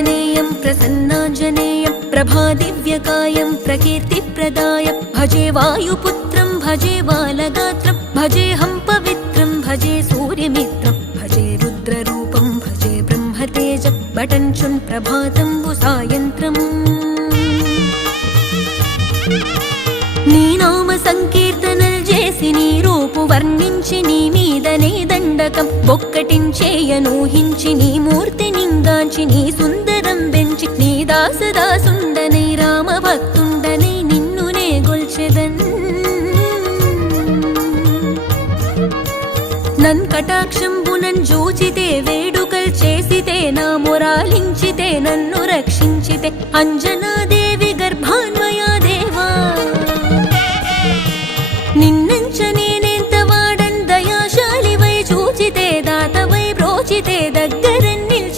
प्रसन्नाञ्जनेयं प्रसन्नाञ्जनेयं प्रभादिव्यकायं प्रकीर्तिप्रदायं भजे वायुपुत्रं भजे बालगात्रं भजेऽहं पवित्रं भजे सूर्यमित्रं भजे रुद्ररूपं भजे ब्रह्मतेजं बटञ्चुं प्रभातं सायन्त्रम् నీ నామ సంకీర్తనలు చేసి నీ రూపు వర్ణించి నీ మీదనే దండకం ఒక్కటించేయనూహించి నీ మూర్తి నింగాంచి నీ సుందరం పెంచి నీ దాసదాసుండనై రామ భక్తుండనై నిన్నునే గొల్చెదన్ నన్ కటాక్షంబునన్ జూచితే వేడుకల్ చేసితే నా మొరాలించితే నన్ను రక్షించితే అంజనాదేవి గర్భాన్వ